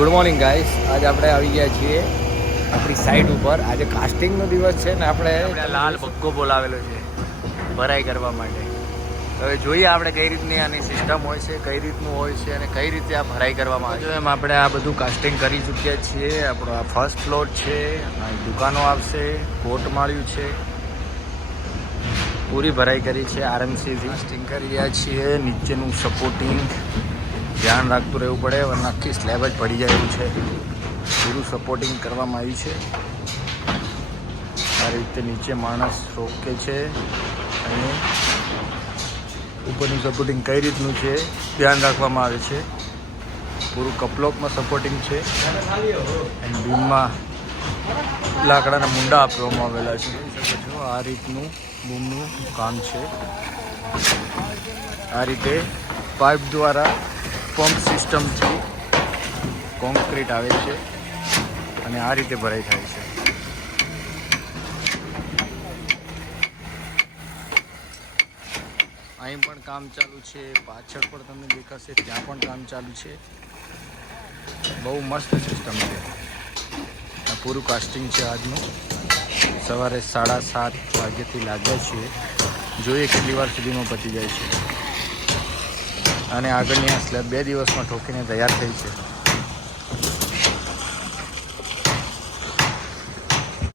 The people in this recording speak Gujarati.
Good morning guys. આજે આપણે આવી ગયા છીએ આપણી સાઈટ ઉપર. આજે કાસ્ટિંગનો દિવસ છે ને આપણે લાલ ભગ્ગો બોલાવેલો છે ભરાઈ કરવા માટે. હવે જોઈએ આપણે કઈ રીતની આની સિસ્ટમ હોય છે, કઈ રીતનું હોય છે અને કઈ રીતે આ ભરાઈ કરવામાં આવે છે. એમ આપણે આ બધું કાસ્ટિંગ કરી ચૂક્યા છીએ. આપણો આ ફર્સ્ટ ફ્લોર છે, દુકાનો આવશે, કોટ માળ્યું છે, પૂરી ભરાઈ કરી છે. આરએમસીથી કાસ્ટિંગ કરી રહ્યા છીએ. નીચેનું સપોર્ટિંગ ધ્યાન રાખતું રહેવું પડે, વરના આખી સ્લેબ જ પડી જાય એવું છે. પૂરું સપોર્ટિંગ કરવામાં આવ્યું છે. આ રીતે નીચે માણસ રોકે છે અને ઉપરનું સપોર્ટિંગ કઈ રીતનું છે ધ્યાન રાખવામાં આવે છે. પૂરું કપલોકમાં સપોર્ટિંગ છે અને બીમમાં લાકડાના મુંડા આપવામાં આવેલા છે. આ રીતનું બૂમનું કામ છે. આ રીતે પાઇપ દ્વારા પંપ સિસ્ટમથી કોન્ક્રીટ આવે છે અને આ રીતે ભરાઈ થાય છે. અહીં પણ કામ ચાલુ છે, પાછળ પણ તમને દેખાશે ત્યાં પણ કામ ચાલુ છે. બહુ મસ્ત સિસ્ટમ છે. આ પૂરું કાસ્ટિંગ છે આજનું. સવારે 7:30 વાગ્યાથી લાગ્યા છીએ. જોઈએ કેટલી વાર સુધીમાં પતી જાય છે. અને આગળની આ સ્લેબ 2 દિવસમાં ઠોકીને તૈયાર થઈ છે.